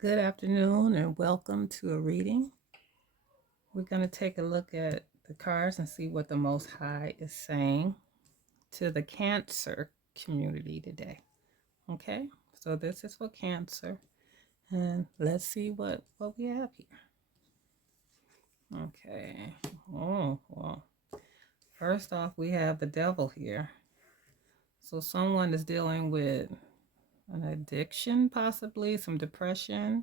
Good afternoon and welcome to a reading. We're going to take a look at the cards and see what the Most High is saying to the Cancer community today. Okay, so this is for Cancer, and let's see what we have here. Okay, oh, well, first off, we have the Devil here. So someone is dealing with an addiction, possibly some depression.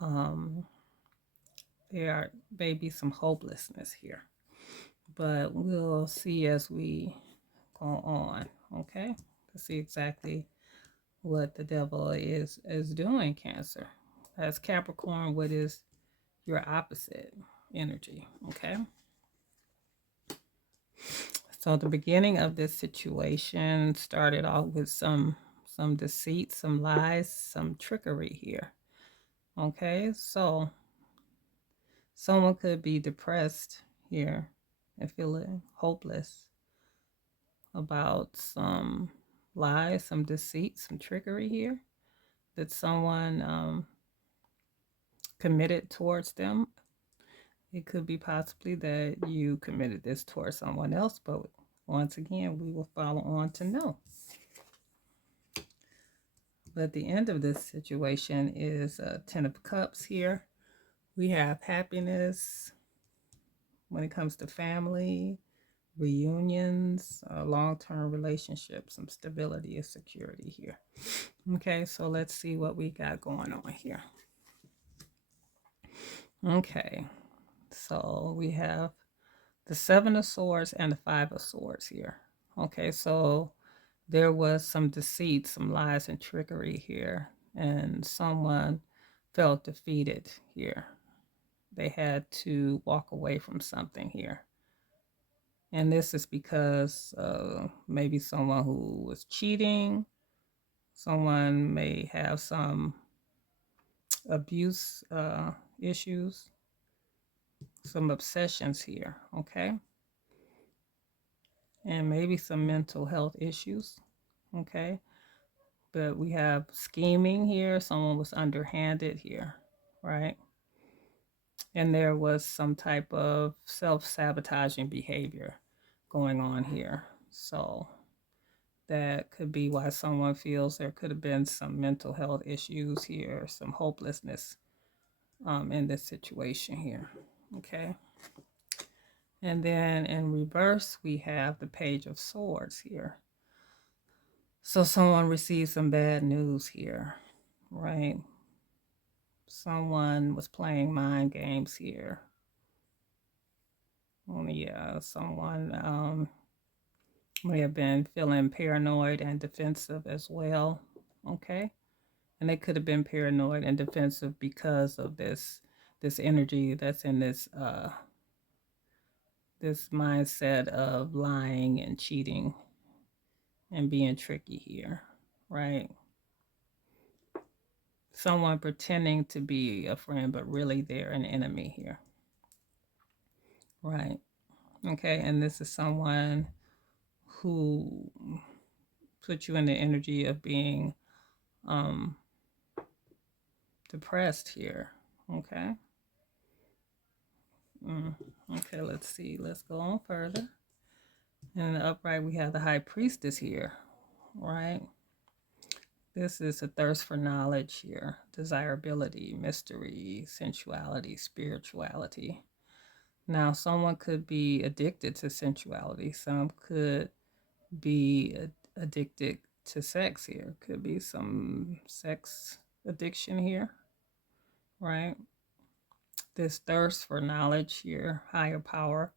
Um, there may be some hopelessness here, but we'll see as we go on, okay, to see exactly what the devil is doing. Cancer, as Capricorn, what is your opposite energy? Okay, so the beginning of this situation started off with some deceit, some lies, some trickery here. Okay, so someone could be depressed here and feeling hopeless about some lies, some deceit, some trickery here that someone committed towards them. It could be possibly that you committed this towards someone else, but once again, we will follow on to know. But the end of this situation is Ten of Cups here. We have happiness when it comes to family, reunions, long-term relationships, some stability and security here. Okay, so let's see what we got going on here. Okay, so we have the Seven of Swords and the Five of Swords here. Okay, so there was some deceit, some lies and trickery here, and someone felt defeated here. They had to walk away from something here. And this is because maybe someone who was cheating, someone may have some abuse issues, some obsessions here, okay? And maybe some mental health issues, okay? But we have scheming here, someone was underhanded here, right? And there was some type of self-sabotaging behavior going on here. So that could be why someone feels there could have been some mental health issues here, some hopelessness in this situation here, okay? And then in reverse, we have the Page of Swords here. So someone received some bad news here, right? Someone was playing mind games here. Yeah, someone may have been feeling paranoid and defensive as well, okay? And they could have been paranoid and defensive because of this energy that's in this mindset of lying and cheating and being tricky here, right? Someone pretending to be a friend, but really they're an enemy here, right? Okay, and this is someone who put you in the energy of being depressed here, okay? Okay, let's see. Let's go on further. In the upright, we have the High Priestess here, right? This is a thirst for knowledge here, desirability, mystery, sensuality, spirituality. Now, someone could be addicted to sensuality. Some could be addicted to sex here. Could be some sex addiction here, right? This thirst for knowledge here, higher power,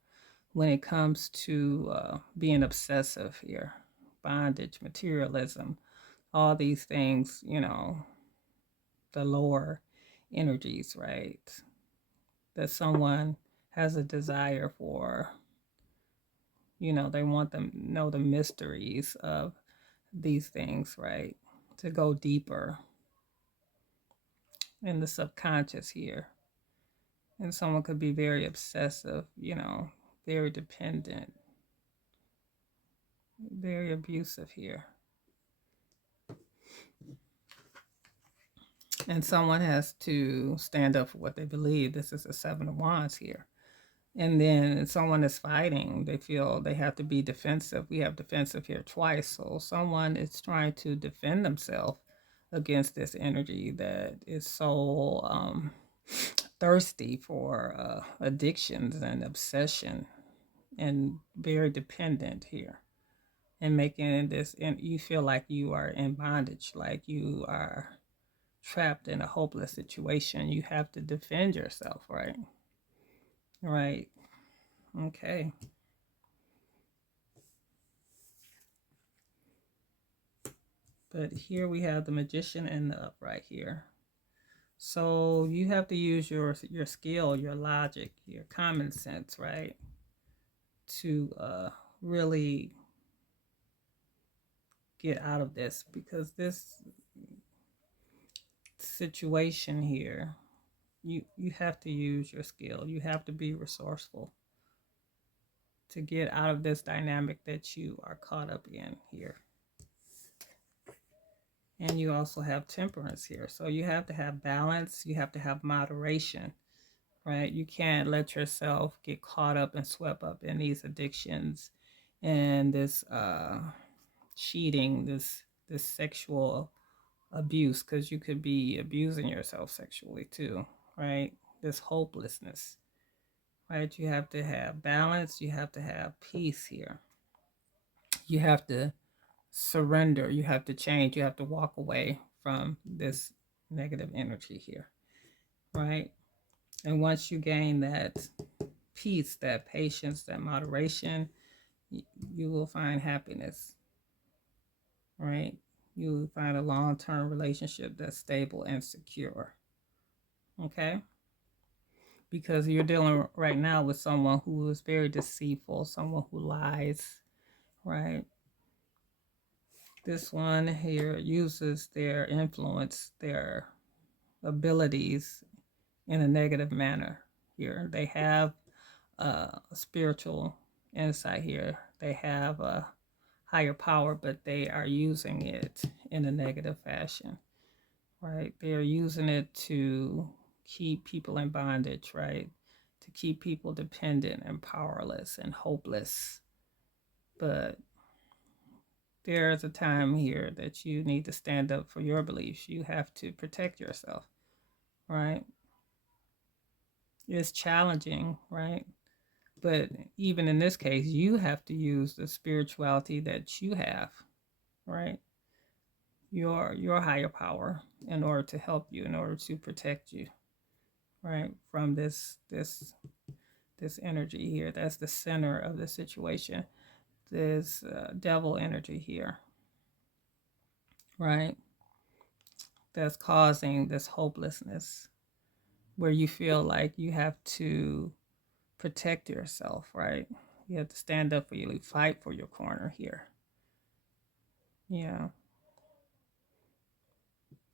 when it comes to being obsessive here, bondage, materialism, all these things, the lower energies, right? That someone has a desire for, they want them to know the mysteries of these things, right? To go deeper in the subconscious here. And someone could be very obsessive, very dependent, very abusive here. And someone has to stand up for what they believe. This is the Seven of Wands here. And then someone is fighting. They feel they have to be defensive. We have defensive here twice. So someone is trying to defend themselves against this energy that is so thirsty for addictions and obsession and very dependent here. And making this, and you feel like you are in bondage, like you are trapped in a hopeless situation. You have to defend yourself, right? Right. Okay. But here we have the Magician and the Upright here. So you have to use your skill, your logic, your common sense, right? To really get out of this, because this situation here, you have to use your skill. You have to be resourceful to get out of this dynamic that you are caught up in here. And you also have Temperance here. So you have to have balance. You have to have moderation, right? You can't let yourself get caught up and swept up in these addictions and this cheating, this sexual abuse, because you could be abusing yourself sexually too, right? This hopelessness, right? You have to have balance. You have to have peace here. You have to surrender. You have to change. You have to walk away from this negative energy here, right? And once you gain that peace, that patience, that moderation, you will find happiness, right? You will find a long-term relationship that's stable and secure, okay? Because you're dealing right now with someone who is very deceitful, someone who lies, right? This one here uses their influence, their abilities in a negative manner here. They have spiritual insight here. They have a higher power, but they are using it in a negative fashion, right? They are using it to keep people in bondage, right? To keep people dependent and powerless and hopeless. But there's a time here that you need to stand up for your beliefs. You have to protect yourself, right? It's challenging, right? But even in this case, you have to use the spirituality that you have, right? Your higher power in order to help you, in order to protect you, right? From this energy here. That's the center of the situation. This devil energy here, right? That's causing this hopelessness where you feel like you have to protect yourself, right? You have to stand up for you, fight for your corner here. Yeah.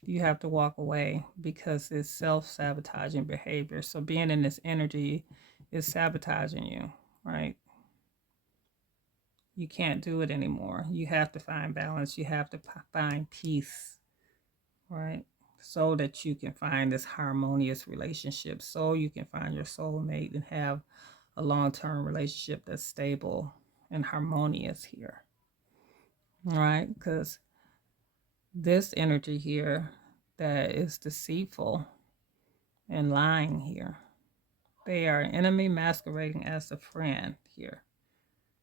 You have to walk away because it's self-sabotaging behavior. So being in this energy is sabotaging you, right? You can't do it anymore. You have to find balance. You have to find peace, right? So that you can find this harmonious relationship, so you can find your soulmate and have a long-term relationship that's stable and harmonious here, right? Because this energy here that is deceitful and lying here, they are an enemy masquerading as a friend here,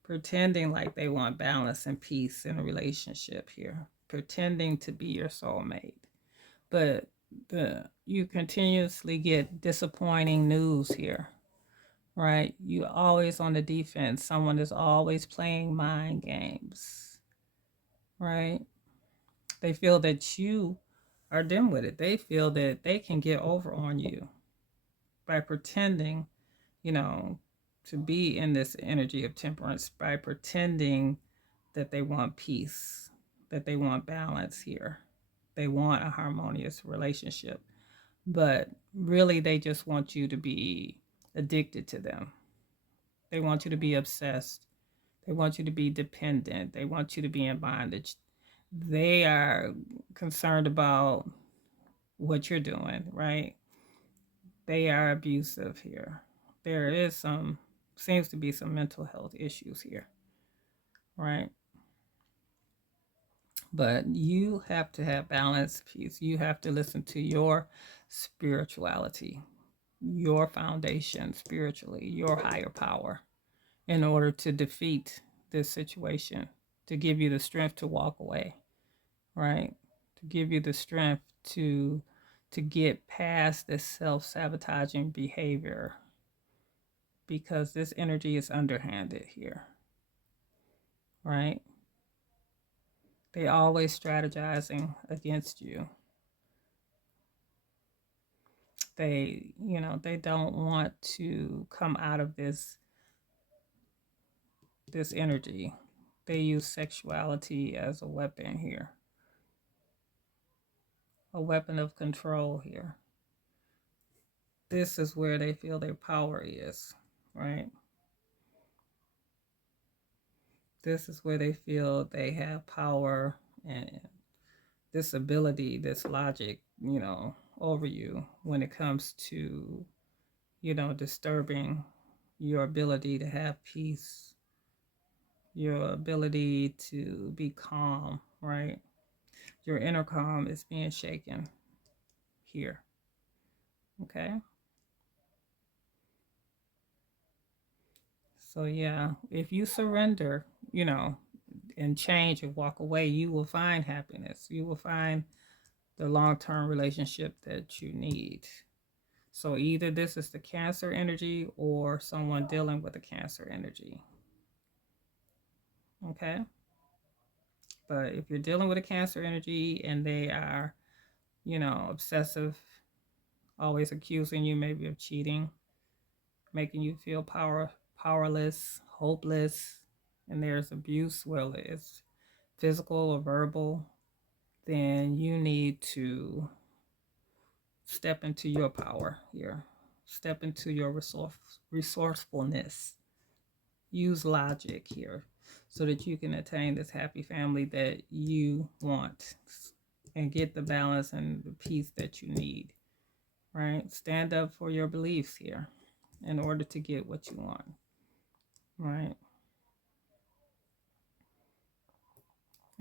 pretending like they want balance and peace in a relationship here, pretending to be your soulmate. But you continuously get disappointing news here, right? You always on the defense. Someone is always playing mind games, right? They feel that you are done with it. They feel that they can get over on you by pretending, you know, to be in this energy of temperance, by pretending that they want peace, that they want balance here. They want a harmonious relationship. But really, they just want you to be addicted to them. They want you to be obsessed. They want you to be dependent. They want you to be in bondage. They are concerned about what you're doing, right? They are abusive here. There is seems to be some mental health issues here, right? But you have to have balance, peace. You have to listen to your spirituality, your foundation spiritually, your higher power in order to defeat this situation, to give you the strength to walk away, right? To give you the strength to get past this self-sabotaging behavior because this energy is underhanded here, right? They always strategizing against you. They don't want to come out of this energy. They use sexuality as a weapon here, a weapon of control here. This is where they feel their power is, right? This is where they feel they have power and this ability, this logic, over you when it comes to, disturbing your ability to have peace, your ability to be calm, right? Your inner calm is being shaken here, okay? So, yeah, if you surrender, and change and walk away, you will find happiness. You will find the long term relationship that you need. So, either this is the Cancer energy or someone dealing with a Cancer energy, okay? But if you're dealing with a Cancer energy and they are, obsessive, always accusing you maybe of cheating, making you feel powerless, hopeless, and there's abuse, whether it's physical or verbal, then you need to step into your power here. Step into your resourcefulness. Use logic here so that you can attain this happy family that you want and get the balance and the peace that you need, right? Stand up for your beliefs here in order to get what you want, right?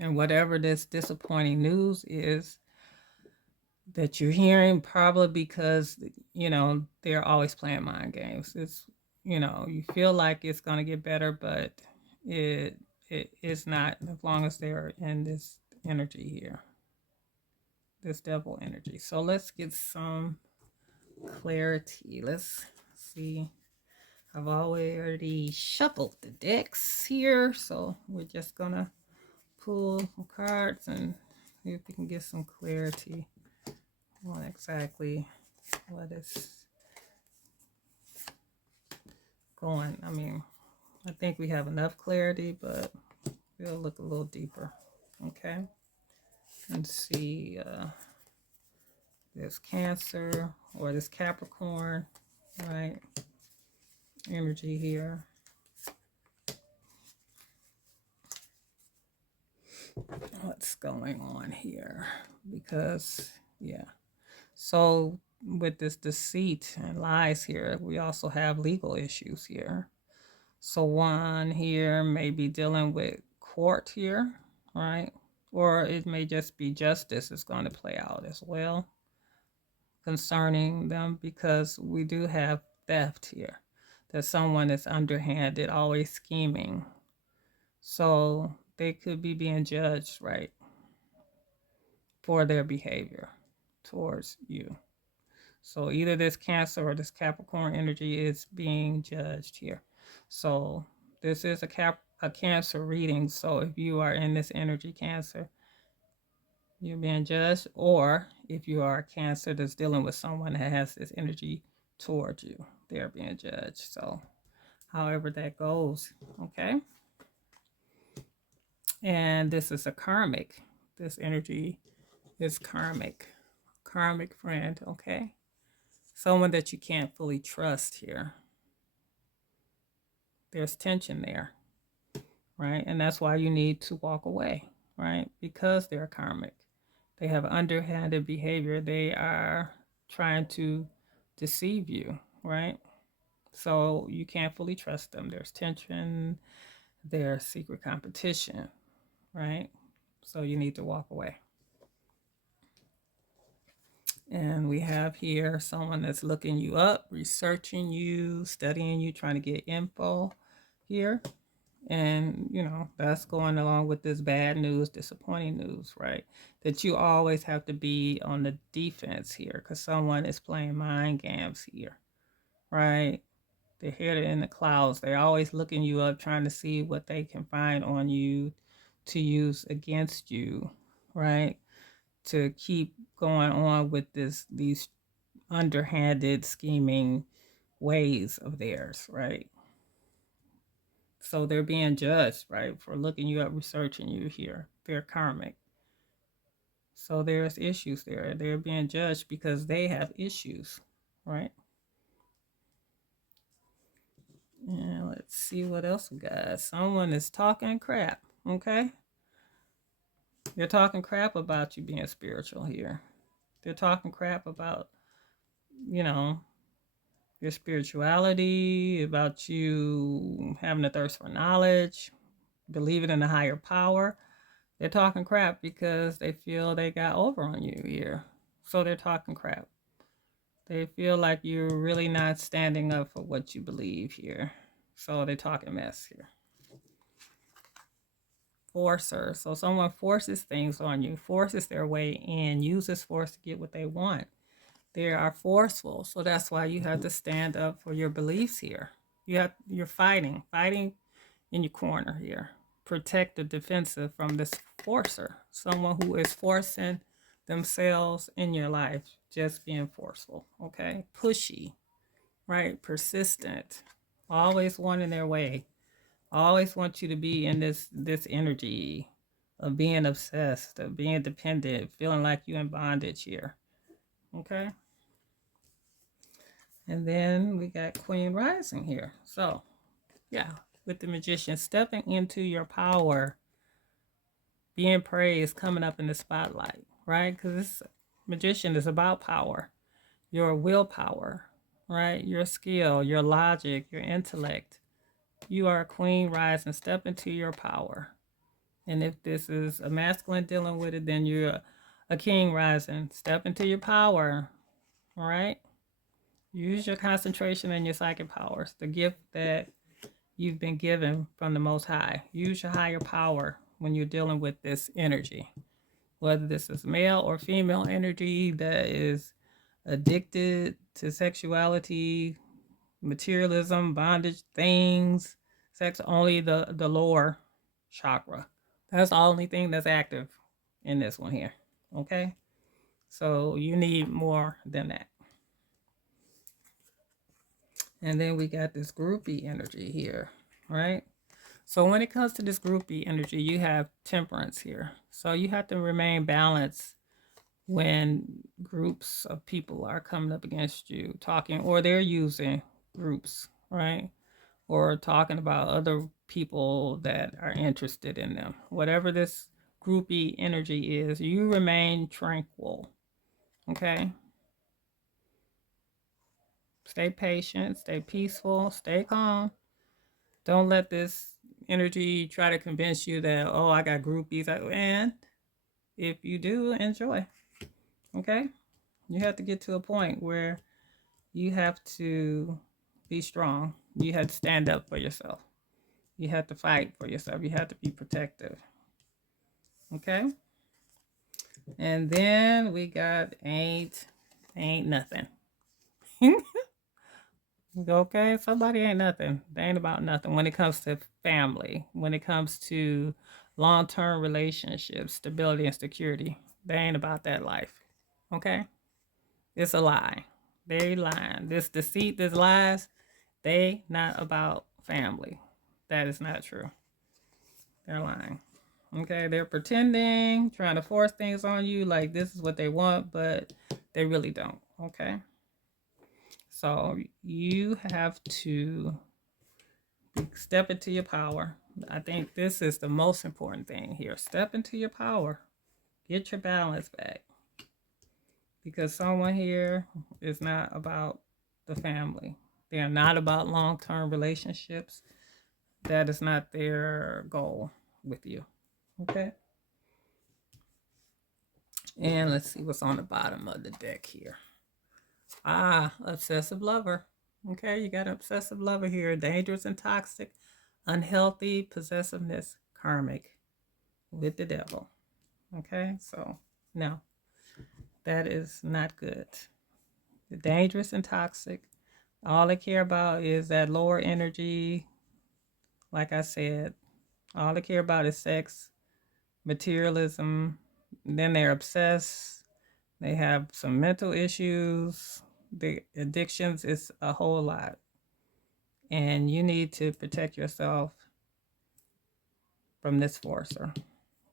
And whatever this disappointing news is that you're hearing, probably because, they're always playing mind games. It's, you feel like it's going to get better, but it it is not as long as they're in this energy here, this devil energy. So let's get some clarity. Let's see. I've already shuffled the decks here, so we're just gonna pull some cards and see if we can get some clarity on exactly what is going. I think we have enough clarity, but we'll look a little deeper, okay? And see this Cancer or this Capricorn, right? Energy here. What's going on here? Because, yeah. So with this deceit and lies here, we also have legal issues here. So one here may be dealing with court here, right? Or it may just be justice is going to play out as well concerning them, because we do have theft here. That someone is underhanded, always scheming. So they could be being judged, right, for their behavior towards you. So either this Cancer or this Capricorn energy is being judged here. So this is a Cancer reading. So if you are in this energy, Cancer, you're being judged. Or if you are a Cancer that's dealing with someone that has this energy towards you, they're being judged. So however that goes, okay? And this is a karmic. This energy is karmic. Karmic friend, okay? Someone that you can't fully trust here. There's tension there, right? And that's why you need to walk away, right? Because they're karmic. They have underhanded behavior. They are trying to deceive you, right? So you can't fully trust them. There's tension, there's secret competition, right? So you need to walk away. And we have here someone that's looking you up, researching you, studying you, trying to get info here. And, that's going along with this bad news, disappointing news, right? That you always have to be on the defense here because someone is playing mind games here, right? They're here in the clouds. They're always looking you up, trying to see what they can find on you to use against you, right? To keep going on with these underhanded scheming ways of theirs, right? So they're being judged, right, for looking you up, researching you here. They're karmic. So there's issues there. They're being judged because they have issues, right? And let's see what else we got. Someone is talking crap, okay? They're talking crap about you being spiritual here. They're talking crap about, you know, your spirituality, about you having a thirst for knowledge, believing in a higher power. They're talking crap because they feel they got over on you here. So they're talking crap. They feel like you're really not standing up for what you believe here. So they're talking mess here. Forcer. So someone forces things on you, forces their way in, uses force to get what they want. They are forceful. So that's why you have to stand up for your beliefs here. You're fighting in your corner here. Protect the defensive from this forcer, someone who is forcing themselves in your life, just being forceful, okay? Pushy, right? Persistent, always wanting their way, always want you to be in this energy of being obsessed, of being dependent, feeling like you're in bondage here, okay? And then we got Queen Rising here. So, yeah, with the Magician stepping into your power, being praised, coming up in the spotlight, right? Because this Magician is about power, your willpower, right? Your skill, your logic, your intellect. You are a Queen Rising. Step into your power. And if this is a masculine dealing with it, then you're a King Rising. Step into your power, all right? Use your concentration and your psychic powers, the gift that you've been given from the Most High. Use your higher power when you're dealing with this energy, whether this is male or female energy that is addicted to sexuality, materialism, bondage, things, sex, only the lower chakra. That's the only thing that's active in this one here. Okay? So you need more than that. And then we got this groupie energy here, right? So when it comes to this groupie energy, you have temperance here. So you have to remain balanced when groups of people are coming up against you, talking, or they're using groups, right? Or talking about other people that are interested in them. Whatever this groupie energy is, you remain tranquil, okay? Stay patient, stay peaceful, stay calm. Don't let this energy try to convince you that, oh, I got groupies. And if you do, enjoy. Okay? You have to get to a point where you have to be strong. You have to stand up for yourself. You have to fight for yourself. You have to be protective. Okay? And then we got ain't nothing. Okay, somebody ain't nothing. They ain't about nothing when it comes to family, when it comes to long-term relationships, stability and security. They ain't about that life. Okay? It's a lie. They lying. This deceit, this lies, they not about family. That is not true. They're lying. Okay, they're pretending, trying to force things on you like this is what they want, but they really don't. Okay? So you have to step into your power. I think this is the most important thing here. Step into your power. Get your balance back. Because someone here is not about the family. They are not about long-term relationships. That is not their goal with you. Okay? And let's see what's on the bottom of the deck here. Obsessive lover. Okay, you got an obsessive lover here. Dangerous and toxic, unhealthy possessiveness, karmic with the devil. Okay, so no, that is not good. The dangerous and toxic. All they care about is that lower energy. Like I said, all they care about is sex, materialism. Then they're obsessed. They have some mental issues. The addictions is a whole lot. And you need to protect yourself from this forcer.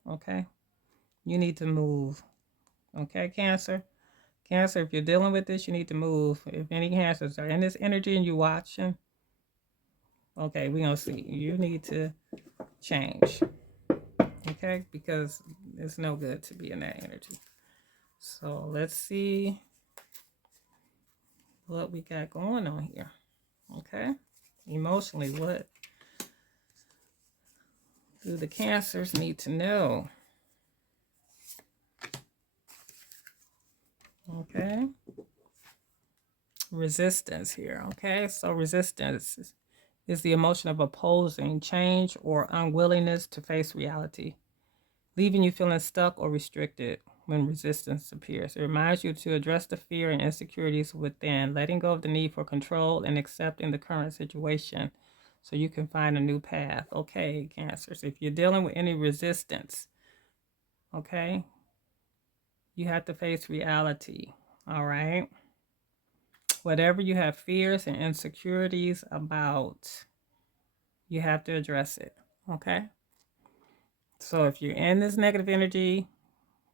Okay? You need to move. Okay, Cancer? Cancer, if you're dealing with this, you need to move. If any cancers are in this energy and you're watching, okay, we're going to see. You need to change. Okay? Because it's no good to be in that energy. So let's see what we got going on here. Okay? Emotionally, what do the Cancers need to know? Okay? Resistance here. Okay? So resistance is the emotion of opposing change or unwillingness to face reality, leaving you feeling stuck or restricted when resistance appears. It reminds you to address the fear and insecurities within, letting go of the need for control and accepting the current situation so you can find a new path. Okay, Cancers, if you're dealing with any resistance, okay, you have to face reality. All right? Whatever you have fears and insecurities about, you have to address it. Okay? So if you're in this negative energy,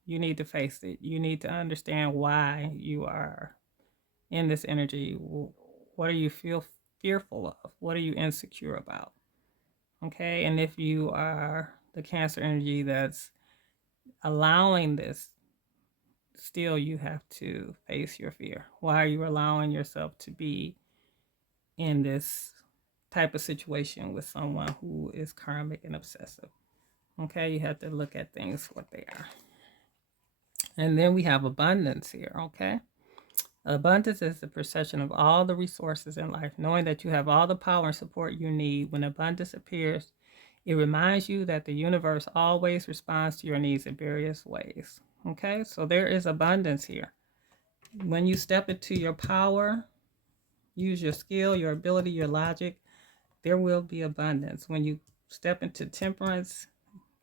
you need to face it. You need to understand why you are in this energy. What are you fearful of? What are you insecure about? Okay? And if you are the Cancer energy that's allowing this, still you have to face your fear. Why are you allowing yourself to be in this type of situation with someone who is karmic and obsessive? Okay, you have to look at things what they are. And then we have abundance here, okay? Abundance is the possession of all the resources in life, knowing that you have all the power and support you need. When abundance appears, it reminds you that the universe always responds to your needs in various ways. Okay, so there is abundance here. When you step into your power, use your skill, your ability, your logic, there will be abundance. When you step into temperance,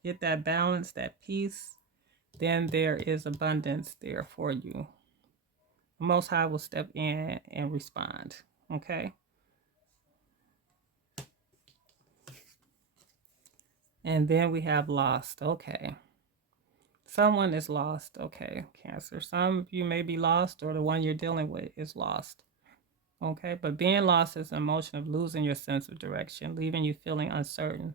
get that balance, that peace, then there is abundance there for you. The Most High will step in and respond. Okay? And then we have lost. Okay. Someone is lost. Okay, Cancer. Some of you may be lost, or the one you're dealing with is lost. Okay, but being lost is an emotion of losing your sense of direction, leaving you feeling uncertain.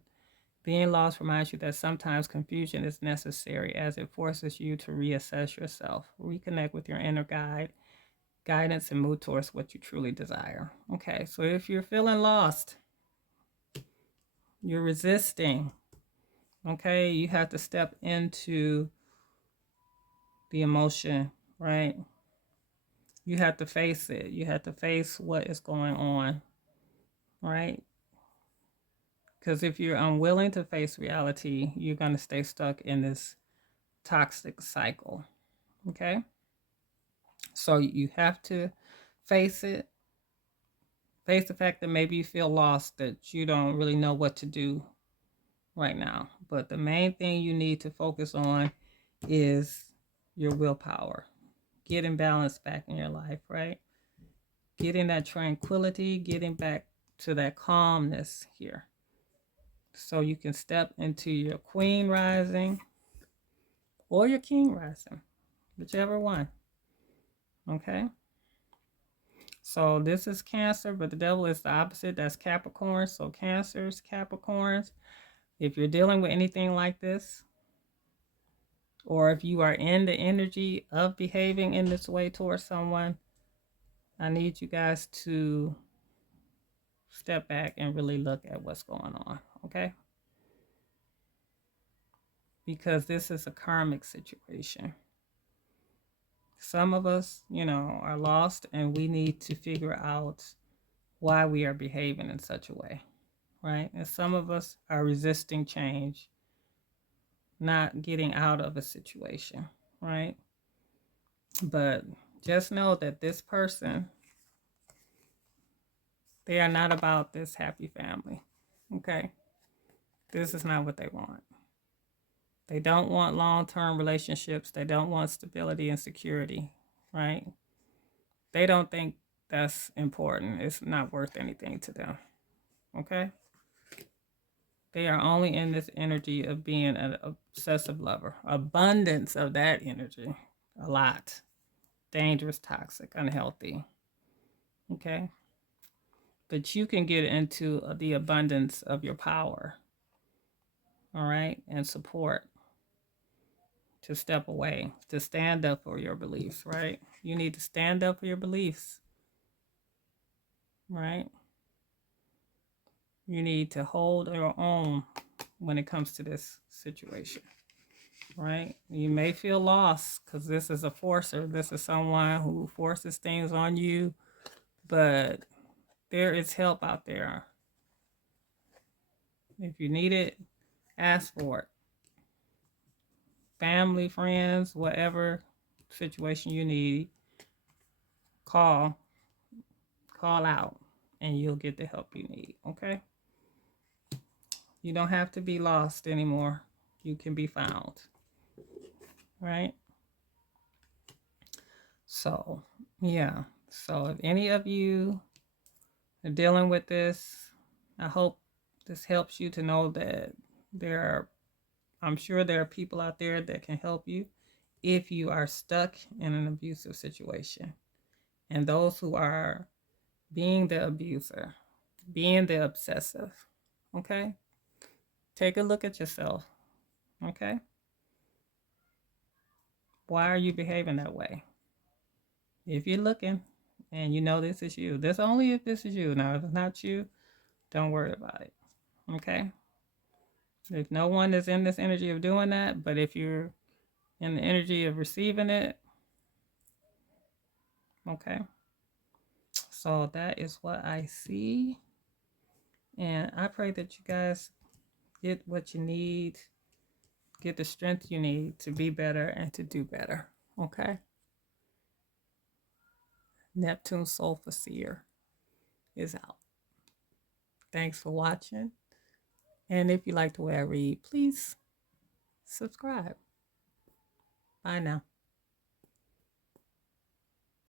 Being lost reminds you that sometimes confusion is necessary as it forces you to reassess yourself, reconnect with your inner guidance, and move towards what you truly desire. Okay, so if you're feeling lost, you're resisting, okay, you have to step into the emotion, right? You have to face it. You have to face what is going on, right? Because if you're unwilling to face reality, you're going to stay stuck in this toxic cycle, okay? So you have to face it. Face the fact that maybe you feel lost, that you don't really know what to do right now. But the main thing you need to focus on is your willpower. Getting balance back in your life, right? Getting that tranquility, getting back to that calmness here. So you can step into your Queen rising or your King rising, whichever one. Okay? So this is Cancer, but the devil is the opposite. That's Capricorn. So Cancers, Capricorns, if you're dealing with anything like this, or if you are in the energy of behaving in this way towards someone, I need you guys to step back and really look at what's going on, okay? Because this is a karmic situation. Some of us, are lost, and we need to figure out why we are behaving in such a way, right? And some of us are resisting change, not getting out of a situation, right? But just know that this person, they are not about this happy family, okay? This is not what they want. They don't want long-term relationships. They don't want stability and security, right? They don't think that's important. It's not worth anything to them, okay? They are only in this energy of being an obsessive lover. Abundance of that energy. A lot. Dangerous, toxic, unhealthy. Okay? But you can get into the abundance of your power. All right? And support. To step away. To stand up for your beliefs, right? You need to stand up for your beliefs. Right? You need to hold your own when it comes to this situation. Right? You may feel lost because this is a forcer. This is someone who forces things on you, but there is help out there. If you need it, ask for it. Family, friends, whatever situation you need, call out, and you'll get the help you need, okay? You don't have to be lost anymore. You can be found, right? So, yeah. So if any of you are dealing with this, I hope this helps you to know that I'm sure there are people out there that can help you if you are stuck in an abusive situation. And those who are being the abuser, being the obsessive, okay? Take a look at yourself, okay? Why are you behaving that way? If you're looking and you know this is you, this only if this is you. Now, if it's not you, don't worry about it, okay? If no one is in this energy of doing that, but if you're in the energy of receiving it, okay? So that is what I see. And I pray that you guys get what you need, get the strength you need to be better and to do better, okay? Neptune Soulful Seer is out. Thanks for watching. And if you like the way I read, please subscribe. Bye now.